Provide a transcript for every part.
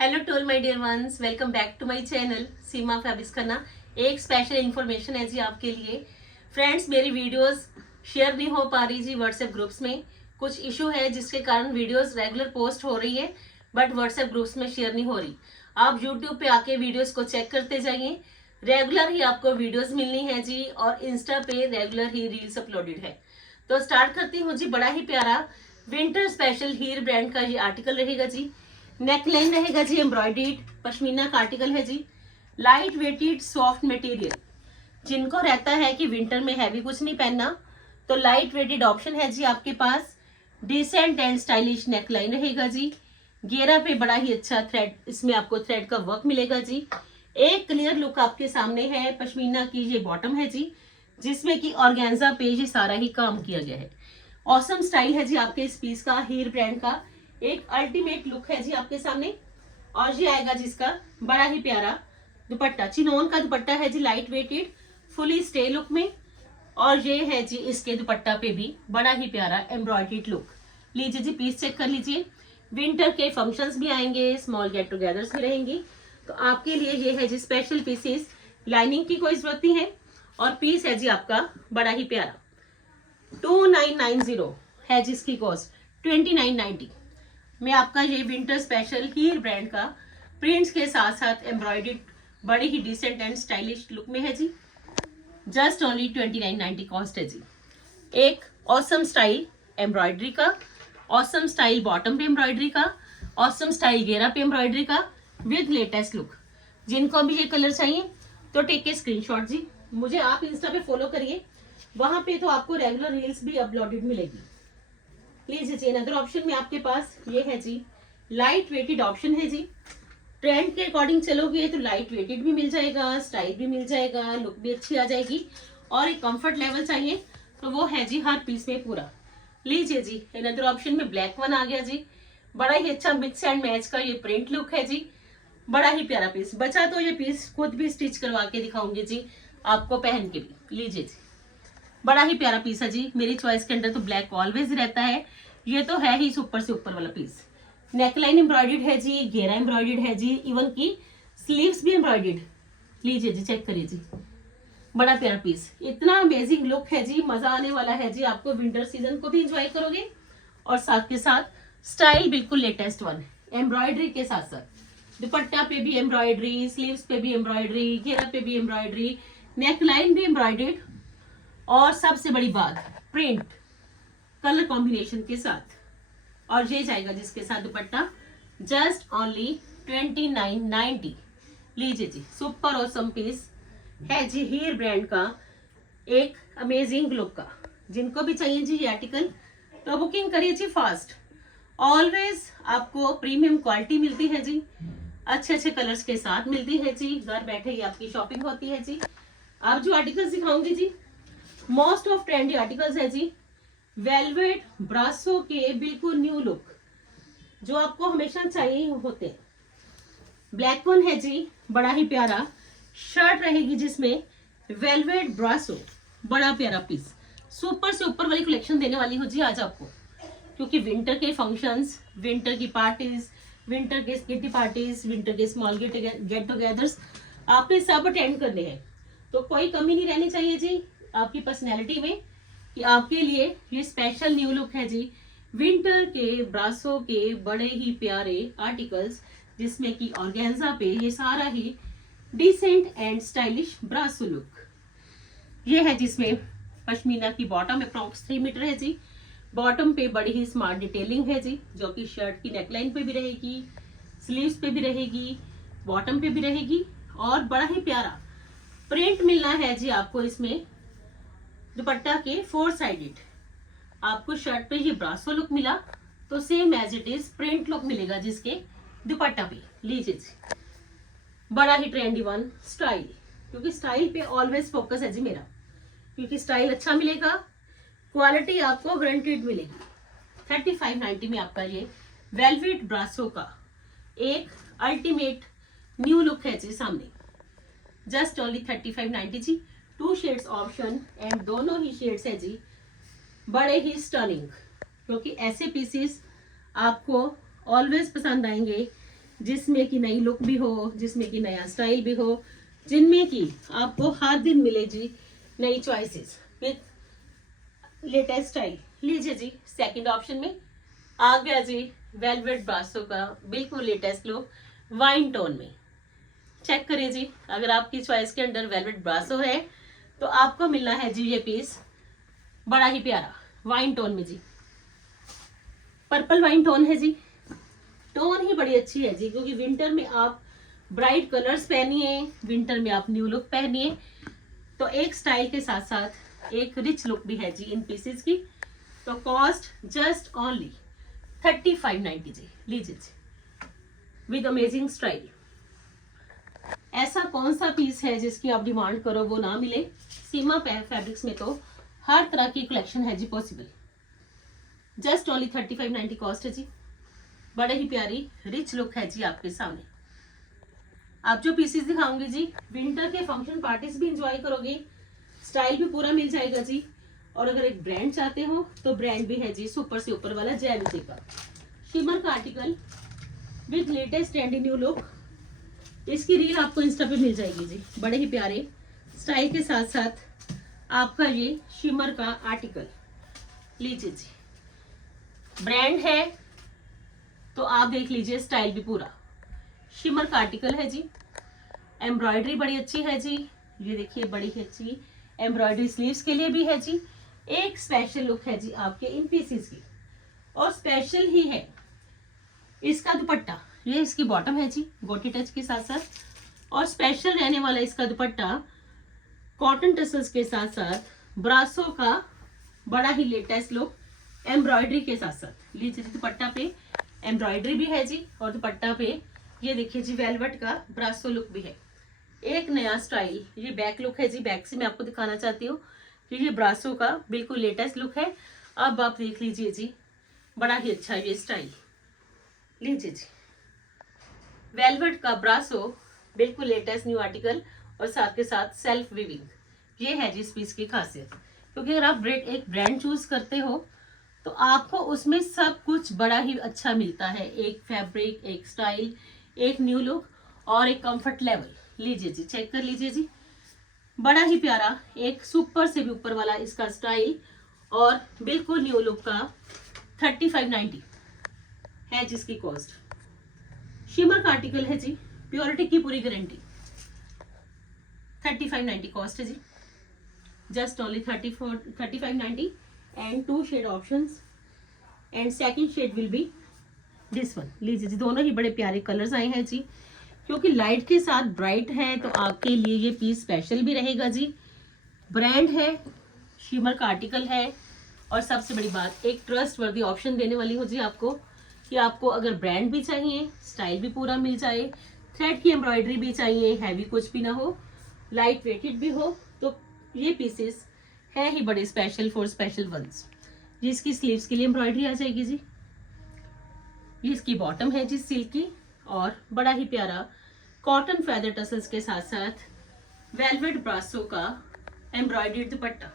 Hello to all my dear ones, welcome back to my channel Seema fabrics करना। एक special information है जी आपके लिए। फ्रेंड्स, मेरी वीडियोस शेयर नहीं हो पा रही जी व्हाट्सएप ग्रुप्स में। कुछ इशू है जिसके कारण वीडियोस रेगुलर पोस्ट हो रही है बट व्हाट्सएप ग्रुप्स में शेयर नहीं हो रही। आप यूट्यूब पे आके वीडियोस को चेक करते जाइए। रेगुलर ही आपको वीडियोज मिलनी है जी और इंस्टा पे रेगुलर ही रील्स अपलोडेड है। तो स्टार्ट करती हूँ जी। बड़ा ही प्यारा विंटर स्पेशल हीर ब्रांड का ये आर्टिकल रहेगा जी। नेकलाइन रहेगा जी एम्ब्रॉयडर्ड पश्मीना का आर्टिकल है जी। Light weighted soft material. जिनको रहता है कि विंटर में हैवी कुछ नहीं पहनना तो लाइट वेटेड ऑप्शन है जी आपके पास। डिसेंट एंड स्टाइलिश नेकलाइन रहेगा जी। घेरा पे बड़ा ही अच्छा थ्रेड, इसमें आपको थ्रेड का वर्क मिलेगा जी। एक क्लियर लुक आपके सामने है। पश्मीना की ये बॉटम है जी जिसमें कि ऑर्गेन्जा पे ये सारा ही काम किया गया है। ऑसम स्टाइल है जी आपके इस पीस का। हीर ब्रांड का एक अल्टीमेट लुक है जी आपके सामने। और ये आएगा जिसका बड़ा ही प्यारा दुपट्टा। चिनोन का दुपट्टा है जी, light weighted fully stay look में। और ये है जी इसके दुपट्टा पे भी बड़ा ही प्यारा एम्ब्रॉयडर्ड लुक। लीजिए जी, पीस चेक कर लीजिए। विंटर के फंक्शंस भी आएंगे, स्मॉल गेट टुगेदर्स भी रहेंगी, तो आपके लिए ये है जी स्पेशल पीसेस। लाइनिंग की कोई जरूरत नहीं है। और पीस है जी आपका बड़ा ही प्यारा। 2990 है जिसकी कॉस्ट 2990 में आपका ये विंटर स्पेशल हीर ब्रांड का प्रिंट्स के साथ साथ एम्ब्रॉयडर्ड बड़े ही डिसेंट एंड स्टाइलिश लुक में है जी। जस्ट ओनली 2990 कॉस्ट है जी। एक ऑसम स्टाइल एम्ब्रॉयडरी का, ऑसम स्टाइल बॉटम पे एम्ब्रॉयडरी का, ऑसम स्टाइल घेरा पे एम्ब्रॉयडरी का विद लेटेस्ट लुक। जिनको भी ये कलर चाहिए तो टेक के स्क्रीनशॉट जी। मुझे आप इंस्टा पे फॉलो करिए, वहां पे तो आपको रेगुलर रील्स भी अपलोडेड मिलेगी। प्लीज जी, अदर ऑप्शन में आपके पास ये है जी लाइट वेटेड ऑप्शन है जी। ट्रेंड के अकॉर्डिंग चलोगे तो लाइट वेटेड भी मिल जाएगा, स्टाइल भी मिल जाएगा, लुक भी अच्छी आ जाएगी। और एक कंफर्ट लेवल चाहिए तो वो है जी हर पीस में पूरा। लीजिए जी, अदर ऑप्शन में ब्लैक वन आ गया जी। बड़ा ही अच्छा मिक्स एंड मैच का ये प्रिंट लुक है जी। बड़ा ही प्यारा पीस। बचा तो ये पीस खुद भी स्टिच करवा के दिखाऊंगी जी आपको पहन के भी। लीजिए जी, बड़ा ही प्यारा पीस है जी। मेरी चॉइस के अंदर तो ब्लैक ऑलवेज रहता है। ये तो है ही सुपर से ऊपर वाला पीस। नेकलाइन एम्ब्रॉयडर्ड है जी, घेरा एम्ब्रॉयडर्ड है जी, इवन की स्लीव्स भी एम्ब्रॉयडर्ड। लीजिए जी, चेक करिए जी, बड़ा प्यारा पीस। इतना अमेजिंग लुक है जी, मजा आने वाला है जी आपको। विंटर सीजन को भी इंजॉय करोगे और साथ के साथ स्टाइल बिल्कुल लेटेस्ट वन एम्ब्रॉयडरी के साथ साथ। दुपट्टा पे भी एम्ब्रॉयडरी, स्लीव्स पे भी एम्ब्रॉयडरी, घेरा पे भी एम्ब्रॉयडरी, नेकलाइन भी एम्ब्रॉयडर्ड। और सबसे बड़ी बात, प्रिंट कलर कॉम्बिनेशन के साथ। और ये जाएगा जिसके साथ दुपट्टा जस्ट ओनली 2990। लीजिए जी, सुपर ऑसम पीस है जी हीर ब्रांड का, एक अमेजिंग लुक का। जिनको भी चाहिए जी ये आर्टिकल तो बुकिंग करिए जी फास्ट। ऑलवेज आपको प्रीमियम क्वालिटी मिलती है जी, अच्छे अच्छे कलर्स के साथ मिलती है जी। घर बैठे ही आपकी शॉपिंग होती है जी। आप जो आर्टिकल्स दिखाऊंगी जी मोस्ट ऑफ ट्रेंडी आर्टिकल्स है जी। वेलवेट ब्रासो के बिल्कुल न्यू लुक जो आपको हमेशा चाहिए होते हैं। ब्लैक वन है जी, बड़ा ही प्यारा शर्ट रहेगी जिसमें वेलवेट ब्रासो, बड़ा प्यारा पीस। सुपर से ऊपर वाली कलेक्शन देने वाली हूँ जी आज आपको, क्योंकि विंटर के फंक्शंस, विंटर की पार्टीज, विंटर के किटी पार्टीज, विंटर के स्मॉल गेट टुगेदर्स आपने सब अटेंड करने हैं। तो कोई कमी नहीं रहनी चाहिए जी आपकी पर्सनैलिटी में कि आपके लिए ये स्पेशल न्यू लुक है जी। विंटर के ब्रासो के बड़े ही प्यारे आर्टिकल्स जिसमें कि ऑर्गेन्जा पे ये सारा ही डिसेंट एंड स्टाइलिश ब्रासो लुक। ये है जिसमें पश्मीना की बॉटम अप्रॉक्स 3 मीटर है जी। बॉटम पे बड़ी ही स्मार्ट डिटेलिंग है जी, जो कि शर्ट की नेकलाइन पे भी रहेगी, स्लीव्स पे भी रहेगी, बॉटम पे भी रहेगी। और बड़ा ही प्यारा प्रिंट मिलना है जी आपको इसमें। दुपट्टा के 4 साइडेड आपको शर्ट पे ये ब्रासो लुक मिला तो same as it is print look मिलेगा जिसके दुपट्टा पे। लीजिए जी, बड़ा ही ट्रेंडी वन स्टाइल, क्योंकि स्टाइल पे ऑलवेज फोकस है जी मेरा, क्योंकि स्टाइल अच्छा मिलेगा, क्वालिटी आपको गारंटीड मिलेगी। 3590 में आपका ये वेलवेट ब्रासो का एक अल्टीमेट न्यू लुक है जी सामने। जस्ट ओनली 3590 जी। 2 शेड्स ऑप्शन एंड दोनों ही शेड्स है जी बड़े ही स्टनिंग, क्योंकि ऐसे पीसेस आपको ऑलवेज पसंद आएंगे जिसमें कि नई लुक भी हो, जिसमें कि नया स्टाइल भी हो, जिनमें कि आपको हर दिन मिले जी नई चॉइसेस विथ लेटेस्ट स्टाइल। लीजिए जी, सेकंड ऑप्शन में आ गया जी वेलवेट ब्रासो का बिल्कुल लेटेस्ट लुक वाइन टोन में। चेक करिए जी, अगर आपकी चॉइस के अंडर वेलवेट ब्रासो है तो आपको मिलना है जी ये पीस बड़ा ही प्यारा वाइन टोन में जी। पर्पल वाइन टोन है जी, टोन ही बड़ी अच्छी है जी, क्योंकि विंटर में आप ब्राइट कलर्स पहनिए, विंटर में आप न्यू लुक पहनिए, तो एक स्टाइल के साथ साथ एक रिच लुक भी है जी इन पीसेस की। तो कॉस्ट जस्ट ओनली 3590 जी। लीजिए जी, विद अमेजिंग स्टाइल। ऐसा कौन सा पीस है जिसकी आप डिमांड करो वो ना मिले। सीमा फैब्रिक्स में तो हर तरह की कलेक्शन है जी पॉसिबल। जस्ट ओनली 3590 कॉस्ट है जी। बड़े ही प्यारी रिच लुक है जी आपके सामने। आप जो पीसेस दिखाऊंगी जी, विंटर के फंक्शन पार्टीज भी इंजॉय करोगे, स्टाइल भी पूरा मिल जाएगा जी। और अगर एक ब्रांड चाहते हो तो ब्रांड भी है जी सुपर से ऊपर वाला जैविटी का शिमर का article with latest trendy new look. इसकी रील आपको इंस्टा पे मिल जाएगी जी। बड़े ही प्यारे स्टाइल के साथ साथ आपका ये शिमर का आर्टिकल। लीजिए जी, ब्रांड है तो आप देख लीजिए, स्टाइल भी पूरा शिमर का आर्टिकल है जी। एम्ब्रॉयडरी बड़ी अच्छी है जी, ये देखिए बड़ी ही अच्छी एम्ब्रॉयडरी स्लीव्स के लिए भी है जी। एक स्पेशल लुक है जी आपके इन पीसेस की, और स्पेशल ही है इसका दुपट्टा। ये इसकी बॉटम है जी गोटी टच के साथ साथ, और स्पेशल रहने वाला इसका दुपट्टा कॉटन टसल्स के साथ साथ ब्रासो का बड़ा ही लेटेस्ट लुक एम्ब्रॉयडरी के साथ साथ। लीजिए जी, दुपट्टा पे एम्ब्रॉयडरी भी है जी, और दुपट्टा पे ये देखिए जी वेलवेट का ब्रासो लुक भी है। एक नया स्टाइल, ये बैक लुक है जी। बैक से मैं आपको दिखाना चाहती हूँ कि ये ब्रासो का बिल्कुल लेटेस्ट लुक है। अब आप देख लीजिए जी, बड़ा ही अच्छा ये स्टाइल। लीजिए जी, वेलवेट का ब्रासो बिल्कुल लेटेस्ट न्यू आर्टिकल, और साथ के साथ सेल्फ वीविंग। ये है जी इस पीस की खासियत, क्योंकि अगर आप एक ब्रांड चूज करते हो तो आपको उसमें सब कुछ बड़ा ही अच्छा मिलता है। एक फैब्रिक, एक स्टाइल, एक न्यू लुक और एक कंफर्ट लेवल। लीजिए जी, चेक कर लीजिए जी, बड़ा ही प्यारा एक सुपर से भी ऊपर वाला इसका स्टाइल, और बिल्कुल न्यू लुक का 3590 है जिसकी कॉस्ट। शिमर का आर्टिकल है जी, प्योरिटी की पूरी गारंटी। 3590 कॉस्ट है जी। Just only 3590 and 2 shade options, and second shade will be this one. लीजिए जी, दोनों ही बड़े प्यारे कलर्स आए हैं जी, क्योंकि लाइट के साथ ब्राइट है तो आपके लिए ये पीस स्पेशल भी रहेगा जी। ब्रांड है, शिमर का आर्टिकल है, और सबसे बड़ी बात एक ट्रस्ट वर्दी ऑप्शन देने वाली हो जी आपको, कि आपको अगर ब्रांड भी चाहिए, स्टाइल भी पूरा मिल जाए, थ्रेड की एम्ब्रॉयडरी भी चाहिए, हैवी कुछ भी ना हो, लाइट वेटेड भी हो, तो ये पीसेस है ही बड़े स्पेशल फॉर स्पेशल वंस। जिसकी स्लीव्स के लिए एम्ब्रॉयडरी आ जाएगी जी। ये इसकी बॉटम है जी सिल्की, और बड़ा ही प्यारा कॉटन फेदर टसल्स के साथ साथ वेलवेट ब्रासो का embroidered dupatta.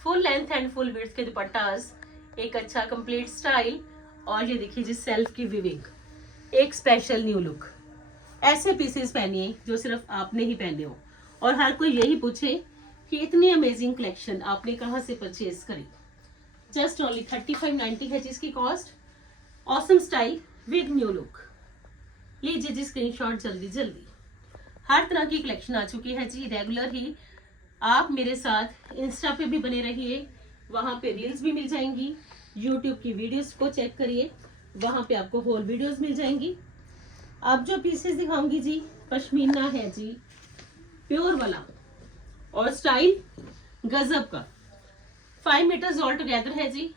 Full length and full width के दुपट्टास, एक अच्छा कंप्लीट स्टाइल, और ये देखिए जी सेल्फ की विविंग, एक स्पेशल न्यू लुक। ऐसे पीसेस पहनिए जो सिर्फ आपने ही पहने हो, और हर कोई यही पूछे कि इतनी अमेजिंग कलेक्शन आपने कहाँ से परचेज करी। जस्ट ओनली 3590 है जिसकी cost. Awesome style with new look. लीजिए जी स्क्रीनशॉट जल्दी जल्दी। हर तरह की कलेक्शन आ चुकी है जी, रेगुलर ही आप मेरे साथ इंस्टा पे भी बने रहिए, वहाँ पे रील्स भी मिल जाएंगी, यूट्यूब की वीडियोस को चेक करिए, वहाँ पे आपको होल वीडियोस मिल जाएंगी। अब जो पीसेस दिखाऊंगी जी, पश्मीना है जी प्योर वाला, और स्टाइल गजब का 5 मीटर्स ऑल टुगेदर है जी,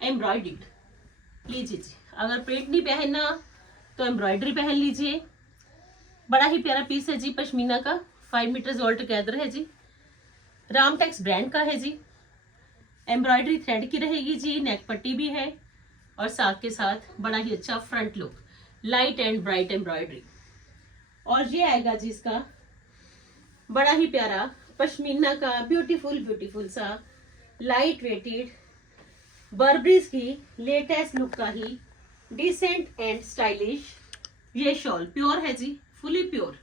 एम्ब्रॉयडर्ड। लीजिए जी, अगर प्रिंट नहीं पहनना तो एम्ब्रॉयडरी पहन लीजिए। बड़ा ही प्यारा पीस है जी पश्मीना का, 5 मीटर्स ऑल टुगेदर है जी, रामटेक्स ब्रांड का है जी। एम्ब्रॉयडरी थ्रेड की रहेगी जी, नेक पट्टी भी है, और साथ के साथ बड़ा ही अच्छा front look, light and bright embroidery. और ये आएगा जी इसका बड़ा ही प्यारा पश्मीना का ब्यूटीफुल सा लाइट वेटेड बर्बरीज की लेटेस्ट लुक का ही डिसेंट एंड स्टाइलिश ये शॉल प्योर है जी, फुली प्योर,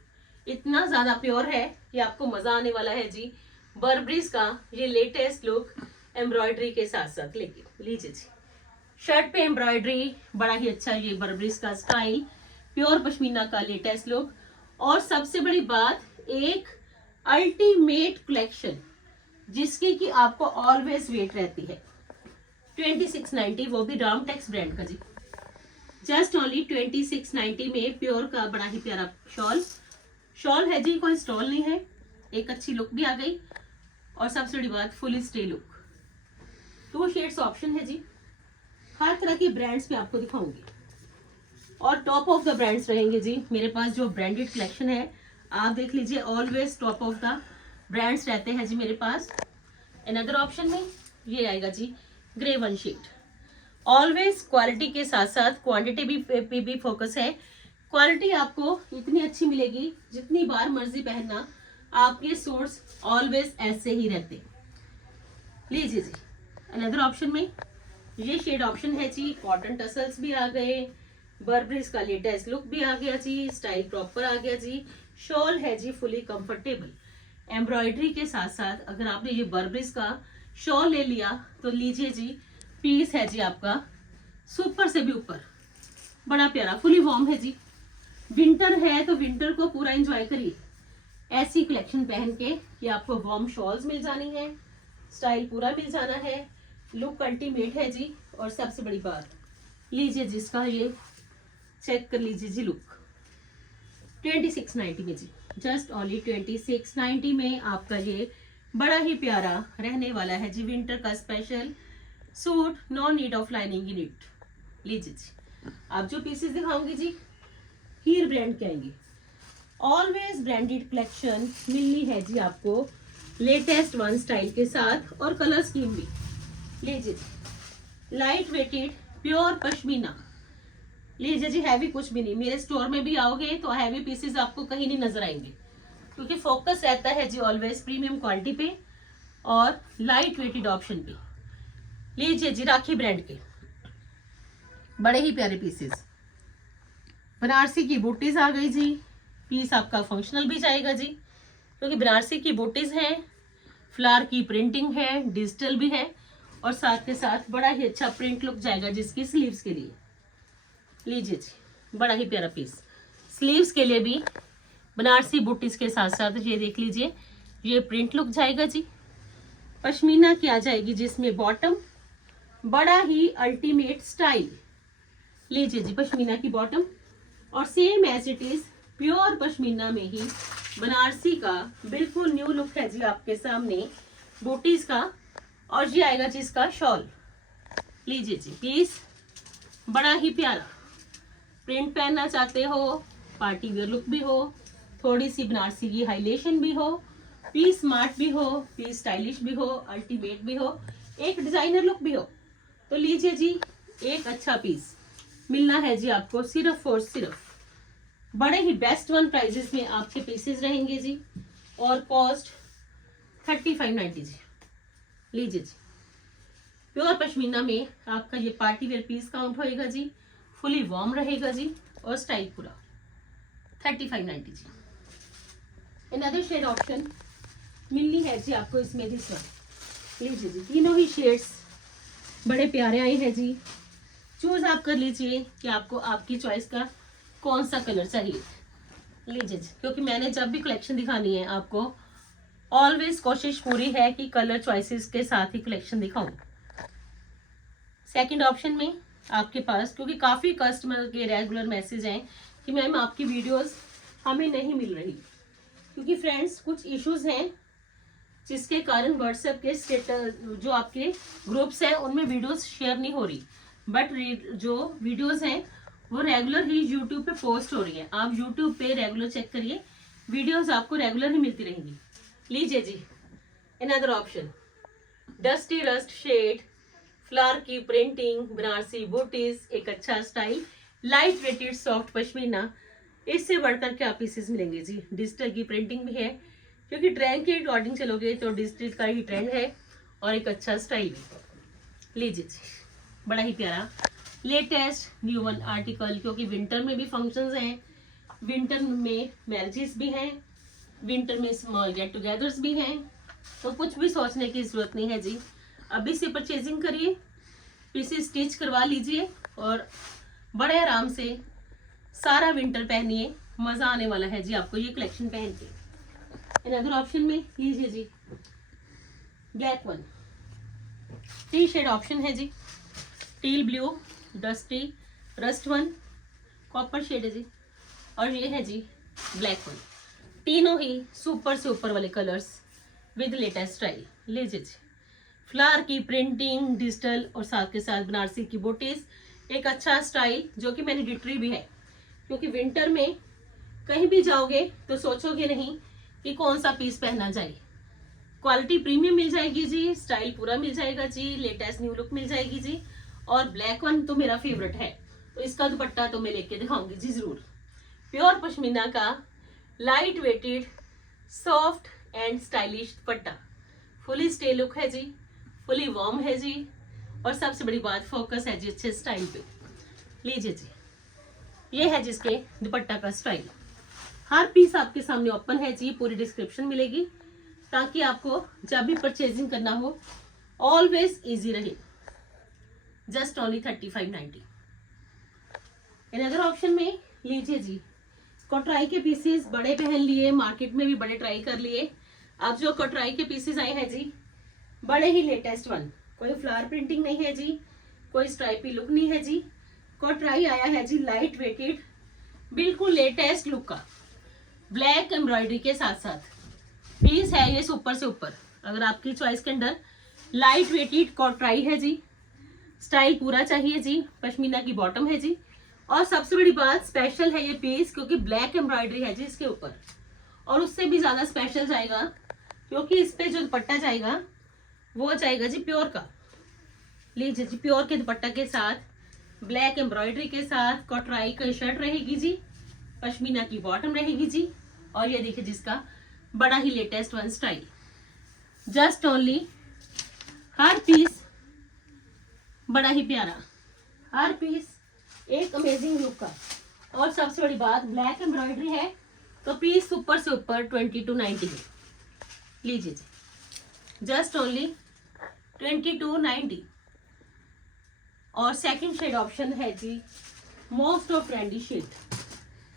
इतना ज्यादा प्योर है कि आपको मजा आने वाला है जी। बर्बरीज का ये लेटेस्ट लुक एम्ब्रॉयडरी के साथ साथ लेके लीजिए जी। शर्ट पे एम्ब्रॉयडरी, बड़ा ही अच्छा ये बर्बरीज का स्टाइल, प्योर पश्मीना का लेटेस्ट लुक, और सबसे बड़ी बात एक अल्टीमेट कलेक्शन जिसकी कि आपको ऑलवेज वेट रहती है। 2690, वो भी रामटेक्स ब्रांड का जी। जस्ट ओनली 2690 में प्योर का बड़ा ही प्यारा शॉल है जी, कोई स्टॉल नहीं है, एक अच्छी लुक भी आ गई, और सबसे बड़ी बात full stay look. 2 shades option है जी, हर तरह के ब्रांड्स में आपको दिखाऊंगी, और टॉप ऑफ द ब्रांड्स रहेंगे जी। मेरे पास जो ब्रांडेड कलेक्शन है आप देख लीजिए, always top of the brands रहते हैं जी मेरे पास। अनदर ऑप्शन में ये आएगा जी grey one shade. Always quality के साथ साथ क्वांटिटी भी फोकस है। क्वालिटी आपको इतनी अच्छी मिलेगी, जितनी बार मर्जी पहनना आपके सूट्स ऑलवेज ऐसे ही रहते। लीजिए जी अनदर ऑप्शन में ये शेड ऑप्शन है जी, कॉटन टसल्स भी आ गए, बर्बरीज का लेटेस्ट लुक भी आ गया जी, स्टाइल प्रॉपर आ गया जी। शॉल है जी फुली कंफर्टेबल, एम्ब्रॉयडरी के साथ साथ अगर आपने ये बर्बरीज का शॉल ले लिया तो लीजिए जी, पीस है जी आपका सुपर से भी ऊपर, बड़ा प्यारा फुली वार्म है जी। विंटर है तो विंटर को पूरा एंजॉय करिए ऐसी कलेक्शन पहन के कि आपको वार्म शॉल्स मिल जानी है, स्टाइल पूरा मिल जाना है, लुक अल्टीमेट है जी। और सबसे बड़ी बात लीजिए जिसका ये चेक कर लीजिए जी लुक 2690 में जी, जस्ट ओनली 2690 में आपका ये बड़ा ही प्यारा रहने वाला है जी। विंटर का special suit, no need of lining in it. लीजिए जी, आप जो पीसेस दिखाऊंगी जी हीर ब्रांड के आएंगे। ऑलवेज ब्रांडेड कलेक्शन मिलनी है जी आपको लेटेस्ट वन स्टाइल के साथ, और कलर स्कीम भी। लीजिए जी लाइट वेटेड प्योर पश्मीना। लीजिए जी, हैवी कुछ भी नहीं, मेरे स्टोर में भी आओगे तो हैवी पीसेस आपको कहीं नहीं नजर आएंगे, क्योंकि फोकस रहता है जी ऑलवेज प्रीमियम क्वालिटी पे और लाइट वेटेड ऑप्शन पे। लीजिए जी राखी ब्रांड के बड़े ही प्यारे पीसेस, बनारसी की बूटीज आ गई जी। पीस आपका फंक्शनल भी जाएगा जी, क्योंकि बनारसी की बूटीज है, फ्लावर की प्रिंटिंग है, डिजिटल भी है, और साथ के साथ बड़ा ही अच्छा प्रिंट लुक जाएगा जिसकी स्लीव्स के लिए। लीजिए जी बड़ा ही प्यारा पीस, स्लीव्स के लिए भी बनारसी बूटीज के साथ साथ ये देख लीजिए, ये प्रिंट लुक जाएगा जी। पश्मीना की आ जाएगी जिसमें बॉटम, बड़ा ही अल्टीमेट स्टाइल। लीजिए जी पश्मीना की बॉटम, और same as it is pure pashmina में ही बनारसी का बिल्कुल न्यू लुक है जी आपके सामने बूटीज का, और ये आएगा जी इसका शॉल। लीजिए जी पीस बड़ा ही प्यारा, प्रिंट पहनना चाहते हो, पार्टी वेयर लुक भी हो, थोड़ी सी बनारसी की हाईलाइशन भी हो, पीस स्मार्ट भी हो, पीस स्टाइलिश भी हो, अल्टीमेट भी हो, एक डिजाइनर लुक भी हो, तो लीजिए जी एक अच्छा पीस मिलना है जी आपको सिर्फ और सिर्फ बड़े ही बेस्ट वन प्राइजेस में आपके पीसेस रहेंगे जी, और कॉस्ट 3590 जी। लीजिए जी प्योर पश्मीना में आपका ये पार्टी वेयर पीस काउंट होएगा जी, फुली वार्म रहेगा जी, और स्टाइल पूरा 3590 जी। अनदर शेड ऑप्शन मिलनी है जी आपको इसमें दिस वन। लीजिए जी तीनों ही शेड्स बड़े प्यारे आए हैं जी, चूज आप कर लीजिए कि आपको आपकी चॉइस का कौन सा कलर चाहिए। लीजिए जी, क्योंकि मैंने जब भी कलेक्शन दिखानी है आपको ऑलवेज कोशिश पूरी है कि कलर चॉइसेस के साथ ही कलेक्शन दिखाऊं। सेकंड ऑप्शन में आपके पास, क्योंकि काफ़ी कस्टमर के रेगुलर मैसेज हैं कि मैम आपकी वीडियोस हमें नहीं मिल रही, क्योंकि फ्रेंड्स कुछ इश्यूज हैं जिसके कारण व्हाट्सएप के स्टेटस जो आपके ग्रुप्स हैं उनमें वीडियोस शेयर नहीं हो रही, बट जो वीडियोस हैं वो रेगुलर ही यूट्यूब पे पोस्ट हो रही है। आप यूट्यूब पे रेगुलर चेक करिए, वीडियोस आपको रेगुलर ही मिलती रहेंगी। लीजिए जी another option, dusty rust shade, flower की प्रिंटिंग, बनारसी बूटीज, एक अच्छा style, light weighted soft pashmina, इससे बढ़कर क्या पीसेस मिलेंगे जी। डिजिटल की प्रिंटिंग भी है, क्योंकि ट्रेंड के अकॉर्डिंग चलोगे तो डिजिटल का ही ट्रेंड है, और एक अच्छा स्टाइल भी। लीजिए जी बड़ा ही प्यारा लेटेस्ट न्यू वन आर्टिकल, क्योंकि विंटर में भी फंक्शंस हैं, विंटर में मैरिजेस भी हैं, विंटर में स्मॉल गेट टुगेदर्स भी हैं, तो कुछ भी सोचने की जरूरत नहीं है जी। अभी से परचेजिंग करिए, पीसेस स्टिच करवा लीजिए और बड़े आराम से सारा विंटर पहनिए, मजा आने वाला है जी आपको ये कलेक्शन पहन के। अनदर ऑप्शन में लीजिए जी ब्लैक वन, 3 शेड ऑप्शन है जी, teal blue, dusty, rust one, copper shade है जी, और ये है जी ब्लैक वन। तीनों ही सुपर से ऊपर वाले कलर्स विद लेटेस्ट स्टाइल। लीजिए जी, फ्लावर की प्रिंटिंग डिजिटल और साथ के साथ बनारसी की बूटीज, एक अच्छा स्टाइल जो कि मैंडेटरी भी है, क्योंकि विंटर में कहीं भी जाओगे तो सोचोगे नहीं कि कौन सा पीस पहनना जाए। क्वालिटी प्रीमियम मिल जाएगी जी, स्टाइल पूरा मिल जाएगा जी, लेटेस्ट न्यू लुक मिल जाएगी जी। और ब्लैक वन तो मेरा फेवरेट है, तो इसका दुपट्टा तो मैं लेके दिखाऊंगी जी जरूर। प्योर पश्मीना का light weighted soft and stylish dupatta, fully stay look है जी, फुली वार्म है जी, और सबसे बड़ी बात फोकस है जी अच्छे स्टाइल पे। लीजिए जी, ये है जिसके दुपट्टा का स्टाइल। हर पीस आपके सामने ओपन है जी, पूरी डिस्क्रिप्शन मिलेगी ताकि आपको जब भी परचेजिंग करना हो ऑलवेज इजी रहे। Just only 3590। अनदर ऑप्शन में लीजिए जी, कटराई के पीसेस बड़े पहन लिए, मार्केट में भी बड़े ट्राई कर लिए। अब जो कटराई के पीसेस आए हैं जी, बड़े ही लेटेस्ट वन, कोई फ्लावर प्रिंटिंग नहीं है जी, कोई स्ट्राइपी लुक नहीं है जी, कटराई आया है जी लाइट वेटेड, बिल्कुल लेटेस्ट लुक का, ब्लैक एम्ब्रॉयडरी के साथ साथ पीस है ये सुपर से ऊपर। अगर आपकी चॉइस के अंदर लाइट वेटेड कटराई है जी, स्टाइल पूरा चाहिए जी, पश्मीना की बॉटम है जी, और सबसे बड़ी बात स्पेशल है ये पीस क्योंकि ब्लैक एम्ब्रॉयडरी है जी इसके ऊपर, और उससे भी ज्यादा स्पेशल जाएगा क्योंकि इस पे जो दुपट्टा जाएगा वो जाएगा जी प्योर का। लीजिए जी, प्योर के दुपट्टा के साथ ब्लैक एम्ब्रॉयडरी के साथ कटराई का शर्ट रहेगी जी, पश्मीना की बॉटम रहेगी जी, और ये देखिए जिसका बड़ा ही latest one style. Just only हर पीस बड़ा ही प्यारा, हर पीस एक अमेजिंग लुक का, और सबसे बड़ी बात ब्लैक एम्ब्रॉयडरी है तो पीस सुपर से ऊपर 2290 है। लीजिए जी, जस्ट ओनली 2290। और सेकंड शेड ऑप्शन है जी मोस्ट ऑफ ट्रेंडी शेड।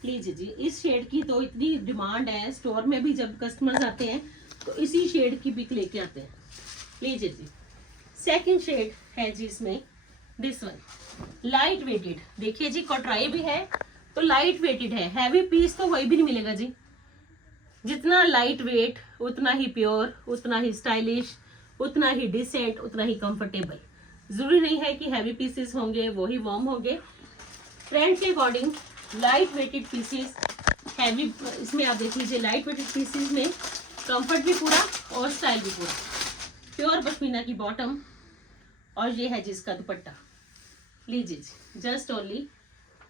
लीजिए जी, इस शेड की तो इतनी डिमांड है, स्टोर में भी जब कस्टमर्स आते हैं तो इसी शेड की पिक लेके आते हैं। लीजिए जी, सेकंड शेड है जी इसमें दिस वन, लाइट वेटेड। देखिए जी, कटराई भी है तो लाइट वेटेड है, हैवी पीस तो वही भी नहीं मिलेगा जी। जितना लाइट वेट उतना ही प्योर, उतना ही स्टाइलिश, उतना ही डिसेंट, उतना ही कंफर्टेबल। जरूरी नहीं है कि हैवी पीसेस होंगे वो ही वार्म होंगे। ट्रेंड के according light weighted pieces, heavy इसमें आप देख लीजिए, लाइट वेटेड पीसेस में कंफर्ट भी पूरा और स्टाइल भी पूरा। प्योर पश्मीना की बॉटम, और ये है जिसका दुपट्टा। लीजिए जी, जस्ट ओनली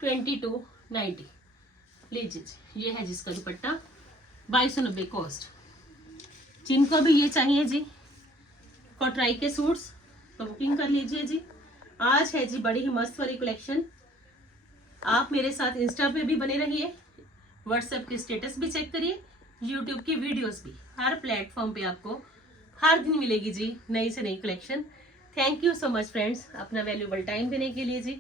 2290। लीजिए जी, ये है जिसका दुपट्टा, 2290 कॉस्ट। जिनको भी ये चाहिए जी कटराई के सूट्स तो बुकिंग कर लीजिए जी। आज है जी बड़ी ही मस्त वाली कलेक्शन। आप मेरे साथ इंस्टा पे भी बने रहिए, व्हाट्सएप की स्टेटस भी चेक करिए, यूट्यूब की वीडियोस भी, हर प्लेटफॉर्म पे आपको हर दिन मिलेगी जी नई से नई collection. Thank you so much friends, अपना वैल्यूबल टाइम देने के लिए जी।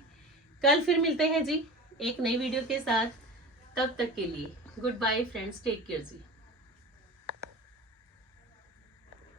कल फिर मिलते हैं जी एक नई वीडियो के साथ, तब तक के लिए good bye friends, take care जी।